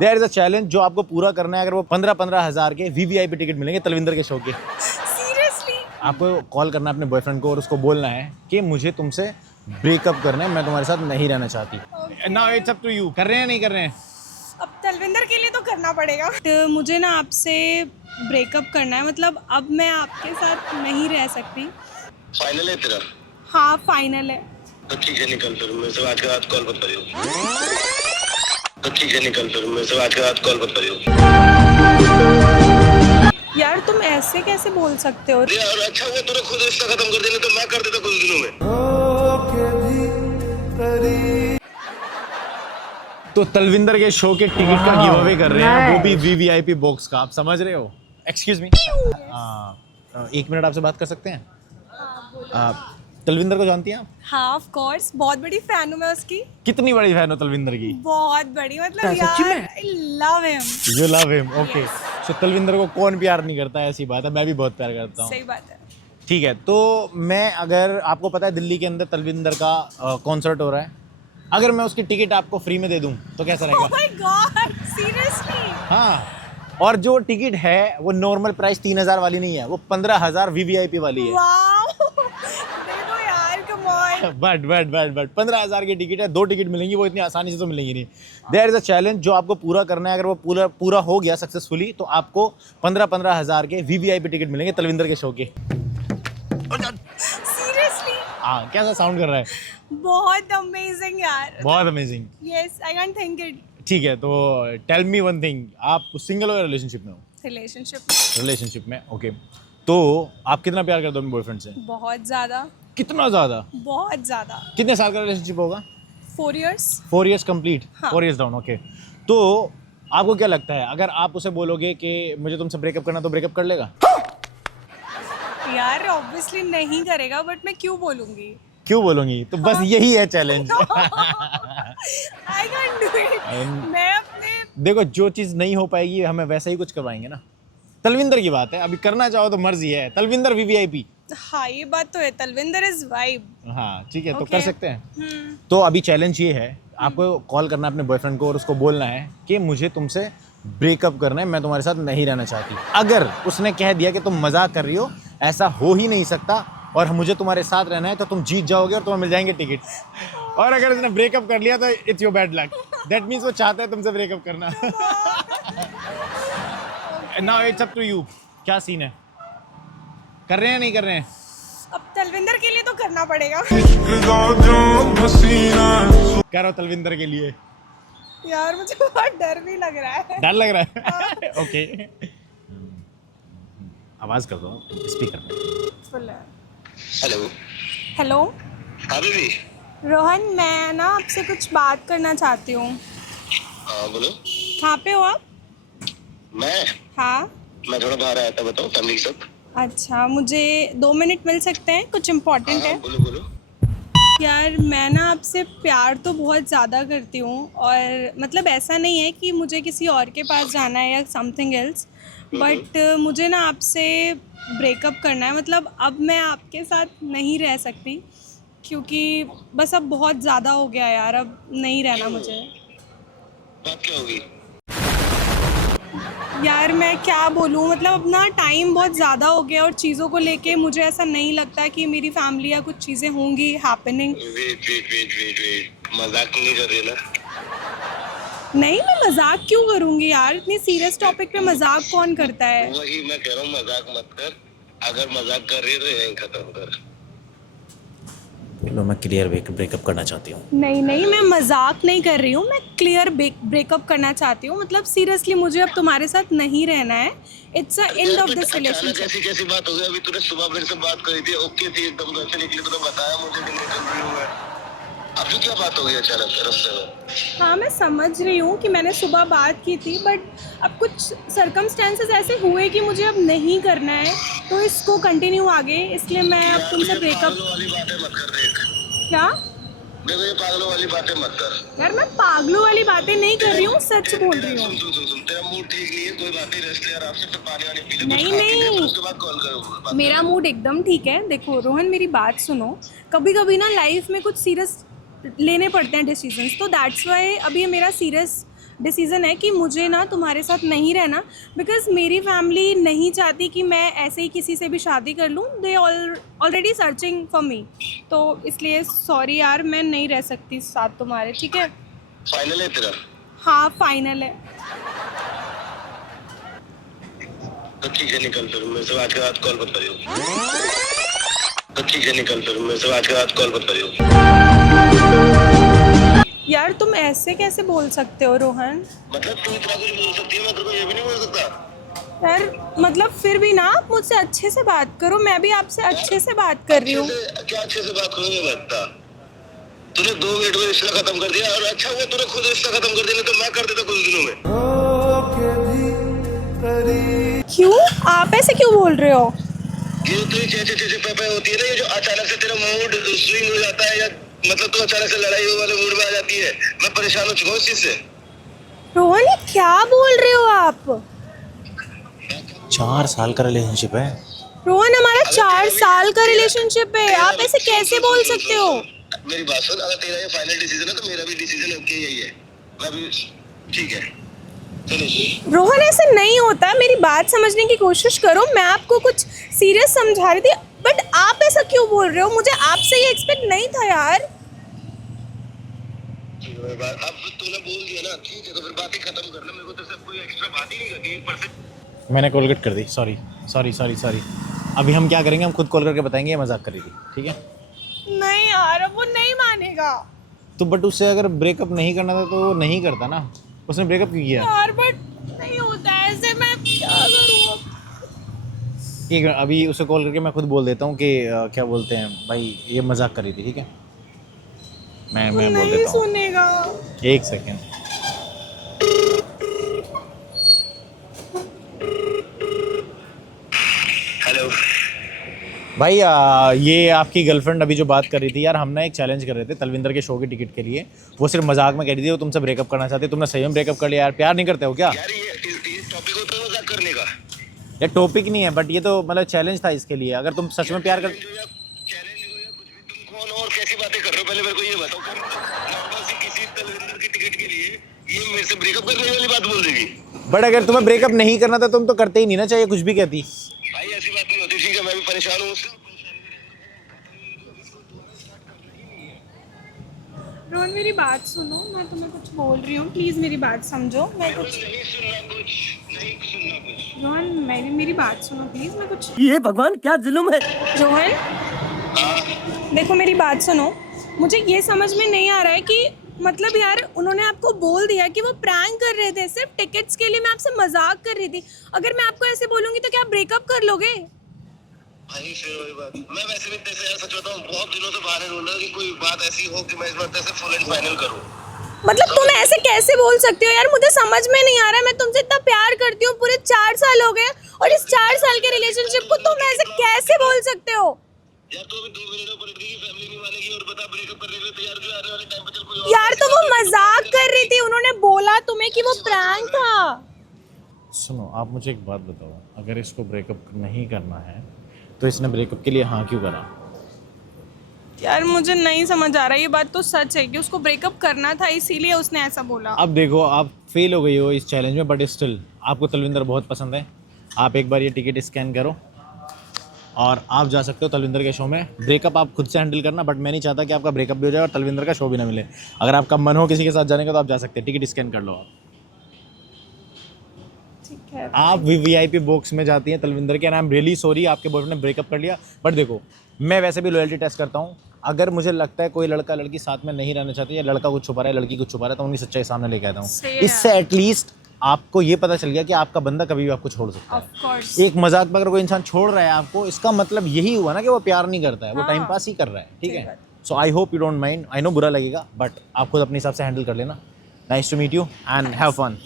There is a challenge जो आपको पूरा करना है। अगर वो 15-15 हज़ार के वीवीआईपी टिकट मिलेंगे तलविंदर के शो के। सीरियसली? आपको कॉल करना है अपने बॉयफ्रेंड को और उसको बोलना है कि मुझे तुमसे ब्रेकअप करना है, मैं तुम्हारे साथ नहीं रहना चाहती। Now it's up to you, कर रहे हैं नहीं कर रहे हैं? अब तलविंदर के लिए तो करना पड़ेगा। तो मुझे ना आपसे ब्रेकअप करना है, मतलब अब मैं आपके साथ नहीं रह सकती। फाइनल है तेरा? हाँ फाइनल है। तो ठीक है, निकल फिर मेरे से आज के रात कॉल मत करियो। तो ठीक है, निकल फिर मेरे से आज के रात कॉल मत करियो। यार तुम ऐसे कैसे बोल सकते हो? यार अच्छा हुआ तूने खुद रिश्ता खत्म कर दिया, तो मैं कर देता कुछ दिनों में। तो तलविंदर के शो के टिकट का गिव अवे कर रहे हैं, वो भी वीवीआईपी बॉक्स का। आप समझ रहे हो? एक्सक्यूज मी, एक मिनट आपसे बात कर सकते हैं? आप तलविंदर को जानती हैं आप? हाँ ऑफ कोर्स, बहुत बड़ी फैन हूँ मैं उसकी। कितनी बड़ी फैन हो तलविंदर की? बहुत बड़ी, मतलब यार I love him. You love him, okay. So Talwinder को कौन प्यार नहीं करता है? ऐसी बात है, मैं भी बहुत प्यार करता हूँ। सही बात है। ठीक है, तो मैं, अगर आपको पता है दिल्ली के अंदर तलविंदर का कॉन्सर्ट हो रहा है, अगर मैं उसकी टिकट आपको फ्री में दे दूं तो कैसा ओह रहेगा? My God, seriously? हाँ, और जो टिकट है वो नॉर्मल प्राइस 3,000 वाली नहीं है, वो 15,000 वीवीआईपी वाली है। वाओ, दे दो यार, कम ऑन। बट 15,000 की टिकट है, 2 टिकट मिलेंगी, वो इतनी आसानी से तो मिलेंगी नहीं। देयर इज अ चैलेंज जो आपको पूरा करना है। अगर वो पूरा हो गया सक्सेसफुली तो आपको 15-15 हज़ार के वीवीआईपी टिकट मिलेंगे तलविंदर के शो के। सीरियसली? हाँ, कैसा साउंड कर रहा है? बहुत अमेजिंग यार। बहुत amazing. Yes, I can think it. ठीक है, तो टेल मी वन थिंग, आप सिंगल हो या रिलेशनशिप में हो? रिलेशनशिप? रिलेशनशिप में, ओके। तो आप कितना प्यार करते हो अपने बॉयफ्रेंड से? बहुत ज्यादा। कितना ज़्यादा? बहुत ज्यादा। कितने साल का रिलेशनशिप होगा? 4 years। 4 years complete? हाँ। 4 years डाउन, ओके। तो आपको क्या लगता है, अगर आप उसे बोलोगे कि मुझे तुमसे ब्रेकअप करना, तो ब्रेकअप कर लेगा? यार ऑब्वियसली नहीं करेगा, बट मैं क्यों बोलूंगी? क्यों बोलूंगी? तो बस यही है challenge. I can do it. मैं अपने देखो, जो चीज़ नहीं हो पाएगी हमें वैसा ही कुछ करवाएंगे ना। तलविंदर की बात है, अभी करना चाहो तो मर्जी है। तलविंदर वीवीआईपी। हाँ ये बात तो है, तलविंदर इज वाइब। हाँ ठीक है, तो Okay. कर सकते हैं। तो अभी चैलेंज ये है, आपको कॉल करना है अपने बॉयफ्रेंड को और उसको बोलना है कि मुझे तुमसे ब्रेकअप करना है, मैं तुम्हारे साथ नहीं रहना चाहती। अगर उसने कह दिया कि तुम मजाक कर रही हो, ऐसा हो ही नहीं सकता, और मुझे तुम्हारे साथ रहना है, तो तुम जीत जाओगे और तुम्हें मिल जाएंगे टिकट। और अगर उसने ब्रेकअप कर लिया तो it's your bad luck. That means वो चाहता है तुमसे ब्रेकअप करना। Now it's up to you, क्या सीन है? कर रहे हैं नहीं कर रहे हैं? अब तलविंदर के लिए तो करना पड़ेगा। करो तलविंदर के लिए। यार मुझे बहुत डर भी लग रहा है। डर लग रहा है? ओके, आवाज कर दो स्पीकर पे। फुल है। हेलो। हेलो हाँ बेबी। रोहन, मैं ना आपसे कुछ बात करना चाहती हूँ। हाँ बोलो। कहाँ पे हो आप? मैं हाँ। मैं थोड़ा बाहर आया था, बताओ फैमिली के साथ। अच्छा, मुझे 2 मिनट मिल सकते हैं? कुछ इम्पोर्टेंट हाँ है। बोलो बोलो। यार मैं ना आपसे प्यार तो बहुत ज़्यादा करती हूँ, और मतलब ऐसा नहीं है कि मुझे किसी और के पास जाना है या समथिंग एल्स, बट मुझे ना आपसे ब्रेकअप करना है। मतलब अब मैं आपके साथ नहीं रह सकती, क्योंकि बस अब बहुत ज़्यादा हो गया यार, अब नहीं रहना मुझे। बात क्या होगी? यार मैं क्या बोलूँ, मतलब अपना टाइम बहुत ज़्यादा हो गया, और चीज़ों को लेके मुझे ऐसा नहीं लगता कि मेरी फैमिली या कुछ चीज़ें होंगी हैपनिंग। वेट, मजाक नहीं कर रही ना? नहीं, मैं मजाक क्यों करूँगी यार, इतनी सीरियस टॉपिक पे मजाक कौन करता है? वही मैं कह रहा हूँ, मजाक मत कर। अगर मजाक कर रही है तो यहीं खत्म कर। लो, मैं क्लियर ब्रेकअप करना चाहती हूँ। नहीं नहीं, मैं मजाक नहीं कर रही हूँ, मैं क्लियर ब्रेकअप करना चाहती हूँ। मतलब सीरियसली मुझे अब तुम्हारे साथ नहीं रहना है। It's a end of this relationship. कैसी कैसी बात हो गई? अभी तूने सुबह मेरे से बात करी थी, ओके थी एकदम, घर से निकली तूने बताया मुझे कि नहीं कर रही हूँ मैं। अभी क्या बात हो गई अचानक रास्ते में? हाँ मैं समझ रही हूँ कि मैंने सुबह बात की थी, बट अब कुछ सर्कमस्टेंसेस ऐसे हुए कि मुझे अब नहीं करना है, तो इसको कंटिन्यू आगे, इसलिए मैं अब तुमसे ब्रेकअप। पागलों वाली बातें मत कर देख। क्या? देखो ये पागलों वाली बातें मत कर। यार मैं पागलों वाली बातें नहीं कर रही हूँ, सच बोल रही हूँ। सुन, तेरा मूड ठीक नहीं है, कोई बात नहीं, रेस्ट ले आराम से, फिर पानी वानी पी ले, नहीं, कुछ खा पी ले, नहीं। फिर उसके बाद कॉल करो। मेरा मूड एकदम ठीक है। देखो रोहन, मेरी बात सुनो। कभी कभी ना लाइफ में कुछ सीरियस लेने पड़ते हैं डिसीजंस, तो दैट्स वाई अभी ये मेरा सीरियस डिसीज़न है कि मुझे ना तुम्हारे साथ नहीं रहना, बिकॉज़ मेरी फैमिली नहीं चाहती कि मैं ऐसे ही किसी से भी शादी कर लूँ। They already searching for me, तो इसलिए सॉरी यार, मैं नहीं रह सकती साथ तुम्हारे, ठीक है? फाइनल है तेरा? हाँ फाइनल है। तो ठीक है, निकल फिर मेरे से आज के बाद कॉल मत करियो। तो ठीक है, निकल फिर मेरे से आज के बाद कॉल मत करियो। यार तुम ऐसे कैसे बोल सकते हो रोहन? मतलब तू इतना कुछ बोल सकती है, मैं तेरे को ये भी नहीं बोल सकता? यार मतलब फिर भी ना आप मुझसे अच्छे से बात करो, मैं भी आपसे अच्छे से बात कर रही हूँ। क्या अच्छे से बात करूँ? मैं बता, तूने 2 मिनट में रिश्ता खत्म कर दिया, और अच्छा हुआ तूने खुद रिश्ता खत्म कर दिया, नहीं तो मैं कर देता कुछ दिनों में। क्यों? आप ऐसे क्यों बोल रहे हो? ये तेरी चे पे होती है ना, ये जो अचानक से तेरा मूड स्विंग हो जाता है, या मतलब तू अचानक से लड़ाई वाले मूड में आ जाती है। मैं परेशान हो चुका हूँ इस चीज से। रोहन ये क्या बोल रहे हो आप? 4 साल का रिलेशनशिप है। रोहन हमारा 4 साल का रिलेशनशिप है, आप ऐसे कैसे बोल सकते हो? मेरी बात सुन, अगर तेरा ये फाइनल डिसीजन है तो मेरा भी डिसीजन ओके यही है। मैं भी ठीक है। रोहन ऐसे नहीं होता, मेरी बात समझने की कोशिश करो। मैं आपको कुछ सीरियस समझा रही थी, बट आप ऐसा क्यों बोल रहे हो? मुझे आपसे ये एक्सपेक्ट नहीं था यार। अब तूने बोल दिया ना, ठीक है, तो फिर बातें खत्म करना। मेरे को तो सब कोई एक्स्ट्रा बात ही नहीं करनी। 1% मैंने कॉल कट कर दी, सॉरी सॉरी सॉरी सॉरी। अभी हम क्या करेंगे, हम खुद कॉल करके बताएंगे ये मजाक कर रही थी, ठीक है? नहीं यार, अब वो नहीं मानेगा तो बट उससे अगर ब्रेकअप नहीं करना था तो वो नहीं करता ना। उसने ब्रेकअप क्यों किया? यार, बट नहीं होता ऐसे, मैं क्या करूँ अब? एक मिनट, अभी उसे कॉल करके मैं खुद बोल देता हूँ कि क्या बोलते हैं भाई, ये मजाक कर रही थी, ठीक है? मैं बोल नहीं देता हूँ। सुनेगा। 1 सेकेंड। हेलो भाई ये आपकी गर्लफ्रेंड अभी जो बात कर रही थी यार, हम ना एक चैलेंज कर रहे थे तलविंदर के शो की टिकट के लिए। वो सिर्फ मजाक में कह रही थी वो तुमसे ब्रेकअप करना चाहती है। तुमने सही में ब्रेकअप कर लिया यार? प्यार नहीं करते हो क्या? यार, ये इस टॉपिक को तो मजाक करने का ये टॉपिक नहीं है, बट ये तो मतलब चैलेंज था इसके लिए। अगर तुम सच में प्यार कर चैलेंज हो या कुछ भी, तुम कौन हो और कैसी बातें कर रहे हो? पहले मेरे को ये बताओ। नॉर्मल सी किसी तलविंदर की टिकट के लिए ये मेरे से ब्रेकअप करने वाली बात बोल देगी? बट अगर तुम्हें ब्रेकअप नहीं करना था तुम तो करते ही नहीं ना, चाहिए कुछ भी कहती। भाई ऐसी बात नहीं होती, ठीक है? मैं भी परेशान हूँ उससे। रोहन मेरी बात सुनो, मैं तुम्हें कुछ बोल रही हूँ, प्लीज़ मेरी बात समझो। मैं कुछ नहीं सुनना कुछ। रोहन, मेरी बात सुनो प्लीज़। मैं कुछ ये भगवान क्या जुल्म है। रोहन देखो मेरी बात सुनो। मुझे ये समझ में नहीं आ रहा है कि मतलब यार उन्होंने आपको बोल दिया कि वो प्रैंक कर रहे थे, सिर्फ टिकट्स के लिए। मैं आपसे मजाक कर रही थी। अगर मैं आपको ऐसे बोलूँगी तो क्या आप ब्रेकअप कर लोगे? भाई फिर वही बात, मैं वैसे भी तेरे से यार सच बताऊं, बहुत दिनों से बाहर रोल रहा हूं कि कोई बात ऐसी हो कि मैं इस बार तेरे से फुल एंड फाइनल करूं। मतलब तुम ऐसे कैसे बोल सकते हो यार? मुझे समझ में नहीं आ रहा है। मैं तुमसे इतना प्यार करती हूँ, पूरे 4 साल हो गए, और इस 4 साल के रिलेशनशिप को तुम ऐसे कैसे बोल सकते हो? यार तू अभी 2 मिनट में पलट गई कि फैमिली नहीं मानेगी और बता ब्रेकअप करने के लिए तैयार जो आने वाले टाइम पे चल कोई और। यार तो वो मजाक कर रही थी, उन्होंने बोला तुम्हें कि वो प्रैंक था। सुनो, आप मुझे एक बात बताओ, अगर इसको ब्रेकअप नहीं करना है तो इसने ब्रेकअप के लिए हाँ क्यों करा? यार मुझे नहीं समझ आ रहा। ये बात तो सच है कि उसको ब्रेकअप करना था, इसीलिए उसने ऐसा बोला। अब देखो, आप फेल हो गई हो इस चैलेंज में, बट स्टिल आपको तलविंदर बहुत पसंद है। आप एक बार ये टिकट स्कैन करो और आप जा सकते हो तलविंदर के शो में। ब्रेकअप आप खुद से हैंडल करना, बट मैं नहीं चाहता कि आपका ब्रेकअप भी हो जाए और तलविंदर का शो भी ना मिले। अगर आपका मन हो किसी के साथ जाने का तो आप जा सकते हैं, टिकट स्कैन कर लो आप। ठीक है। आप VIP बॉक्स में जाती हैं तलविंदर के, and I am really sorry आपके बॉयफ्रेंड ने ब्रेकअप कर लिया। बट देखो, मैं वैसे भी लॉयल्टी टेस्ट करता हूँ। अगर मुझे लगता है कोई लड़का लड़की साथ में नहीं रहना चाहती, या लड़का कुछ छुपा रहा है लड़की कुछ छुपा रहा है, तो उनकी सच्चाई सामने लेके आता हूँ। सही है इससे एटलीस्ट आपको ये पता चल गया कि आपका बंदा कभी भी आपको छोड़ सकता है। Of course. एक मजाक में अगर कोई इंसान छोड़ रहा है आपको, इसका मतलब यही हुआ ना कि वो प्यार नहीं करता है, वो टाइम पास ही कर रहा है, ठीक सही है? बात। So I hope you don't mind. I know बुरा लगेगा, बट आप खुद अपने हिसाब से हैंडल कर लेना। Nice to meet you and have fun.